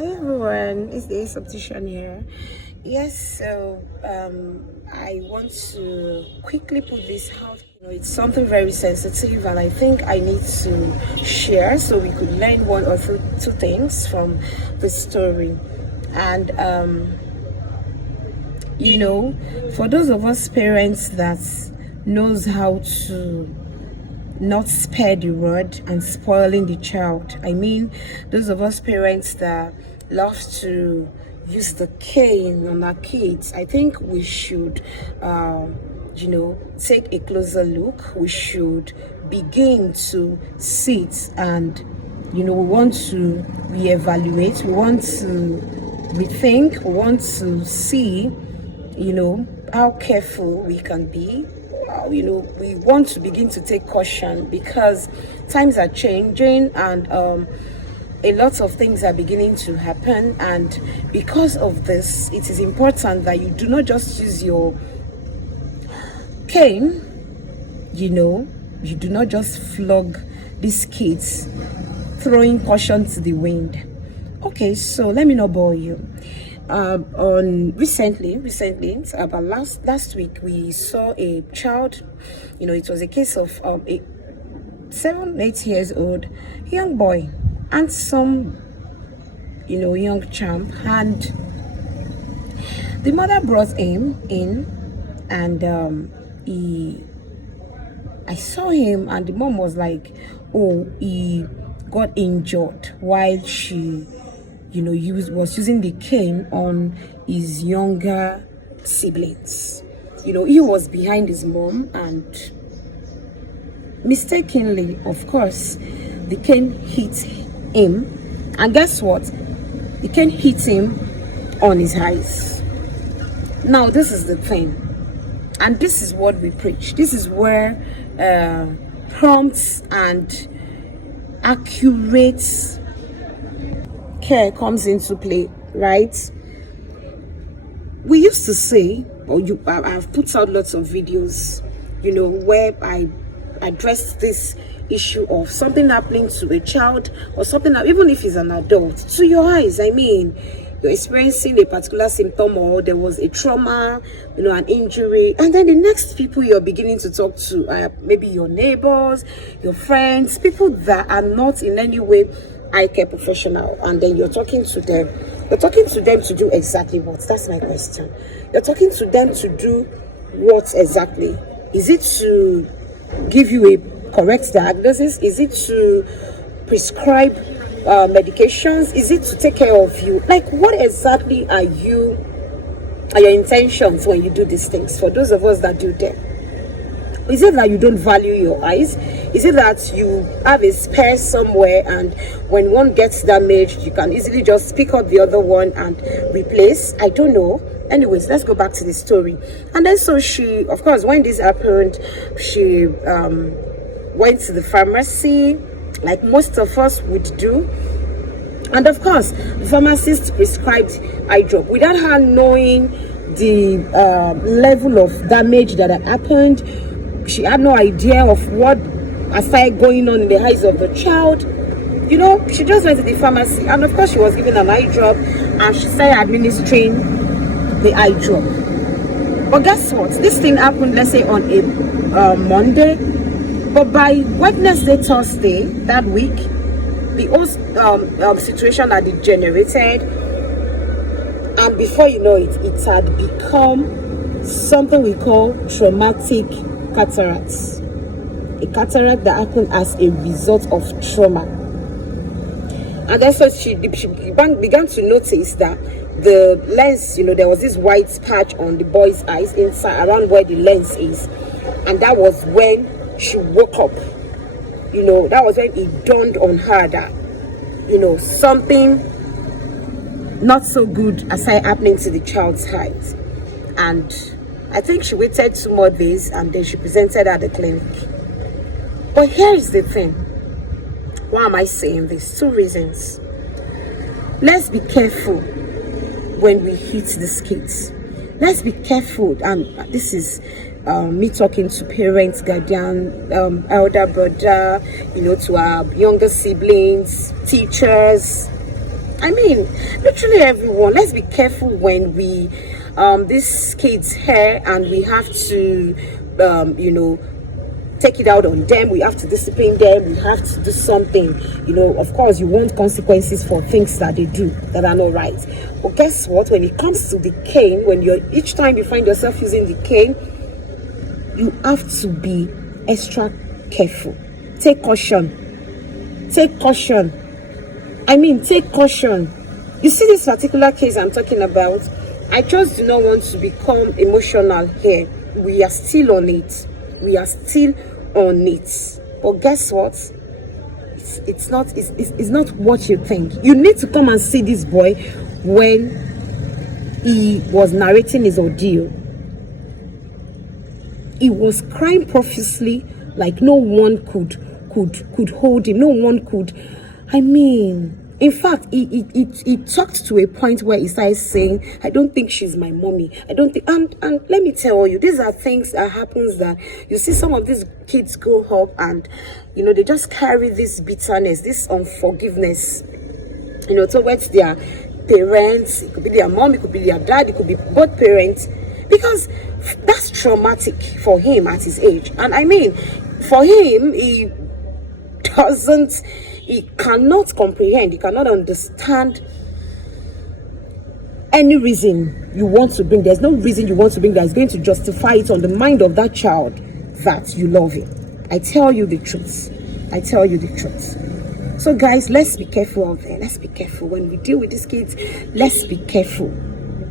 Hi everyone, it's the Ace Optician here. Yes, so I want to quickly put this out. It's something very sensitive, and I think I need to share so we could learn one or two things from the story. And for those of us parents that knows how to not spare the rod and spoiling the child. I mean, those of us parents that love to use the cane on our kids, I think we should, take a closer look. We should begin to sit and, we want to reevaluate. We want to rethink. We want to see, how careful we can be. We want to begin to take caution because times are changing and a lot of things are beginning to happen, and because of this it is important that you do not just use your cane. You do not just flog these kids, throwing caution to the wind. Okay, so let me not bore you. Recently, about last week, we saw a child. It was a case of a 7-8 years old young boy, handsome, young champ, and the mother brought him in, and I saw him, and the mom was like, "Oh, he got injured while she." He was using the cane on his younger siblings. He was behind his mom, and mistakenly, of course, the cane hit him. And guess what? The cane hit him on his eyes. Now, this is the thing. And this is what we preach. This is where prompt and accurate care comes into play, right? We used to say, I've put out lots of videos, where I addressed this issue of something happening to a child or something, even if it's an adult, to your eyes. I mean, you're experiencing a particular symptom, or there was a trauma, an injury, and then the next people you're beginning to talk to are maybe your neighbors, your friends, people that are not in any way eye care professional, and then you're talking to them to do exactly what? That's my question. You're talking to them to do what exactly? Is it to give you a correct diagnosis? Is it to prescribe medications? Is it to take care of you? Like, what exactly are your intentions when you do these things? For those of us that do them, is it that you don't value your eyes? Is it that you have a spare somewhere, and when one gets damaged, you can easily just pick up the other one and replace? I don't know. Anyways, let's go back to the story. And then so she, of course, when this happened, she went to the pharmacy, like most of us would do. And of course, the pharmacist prescribed eye drop without her knowing the level of damage that had happened. She had no idea of what started going on in the eyes of the child. She just went to the pharmacy, and of course she was given an eye drop, and she started administering the eye drop. But guess what? This thing happened, let's say, on a Monday, but by Wednesday, Thursday that week, the whole situation had degenerated, and before you know it, it had become something we call traumatic cataracts. A cataract that happened as a result of trauma. And then so she began to notice that the lens, there was this white patch on the boy's eyes inside, around where the lens is. And that was when she woke up. That was when it dawned on her that, something not so good started happening to the child's eyes. And I think she waited 2 more days, and then she presented at the clinic. But here's the thing. Why am I saying this? 2 reasons. Let's be careful when we hit these kids. Let's be careful, and this is me talking to parents, guardian, elder brother, to our younger siblings, teachers, I mean, literally everyone. Let's be careful when we these kids' hair, and we have to you know, take it out on them. We have to discipline them. We have to do something. You know, of course, you want consequences for things that they do that are not right. But guess what? When it comes to the cane, when you're each time you find yourself using the cane, you have to be extra careful. Take caution. Take caution. I mean, take caution. You see this particular case I'm talking about? I just do not want to become emotional here. We are still on it. We are still on it. But guess what? It's not what you think. You need to come and see this boy when he was narrating his ordeal. He was crying profusely, like no one could hold him. No one could. I mean, in fact, he talked to a point where he started saying, I don't think she's my mommy. I don't think, and let me tell you, these are things that happens that you see some of these kids grow up and, you know, they just carry this bitterness, this unforgiveness, you know, towards their parents. It could be their mom, it could be their dad, it could be both parents, because that's traumatic for him at his age. And I mean, for him, he cannot comprehend, he cannot understand any reason you want to bring. There's no reason you want to bring that is going to justify it on the mind of that child that you love him. I tell you the truth. I tell you the truth. So guys, let's be careful out there. Let's be careful when we deal with these kids. Let's be careful.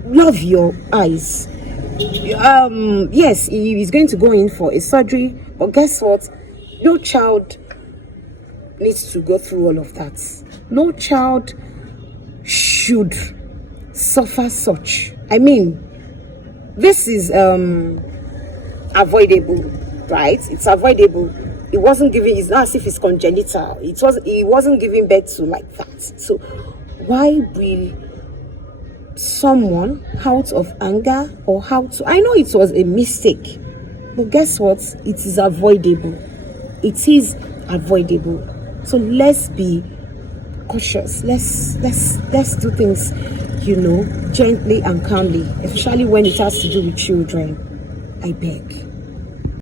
Love your eyes. Yes, he is going to go in for a surgery, but guess what? No child needs to go through all of that. No child should suffer such. I mean, this is avoidable, right? It's avoidable. It wasn't giving. It's not as if it's congenital. He wasn't giving birth to like that. So why will someone out of anger or how to? I know it was a mistake, but guess what? It is avoidable. It is avoidable. So let's be cautious. Let's do things, you know, gently and calmly, especially when it has to do with children. I beg.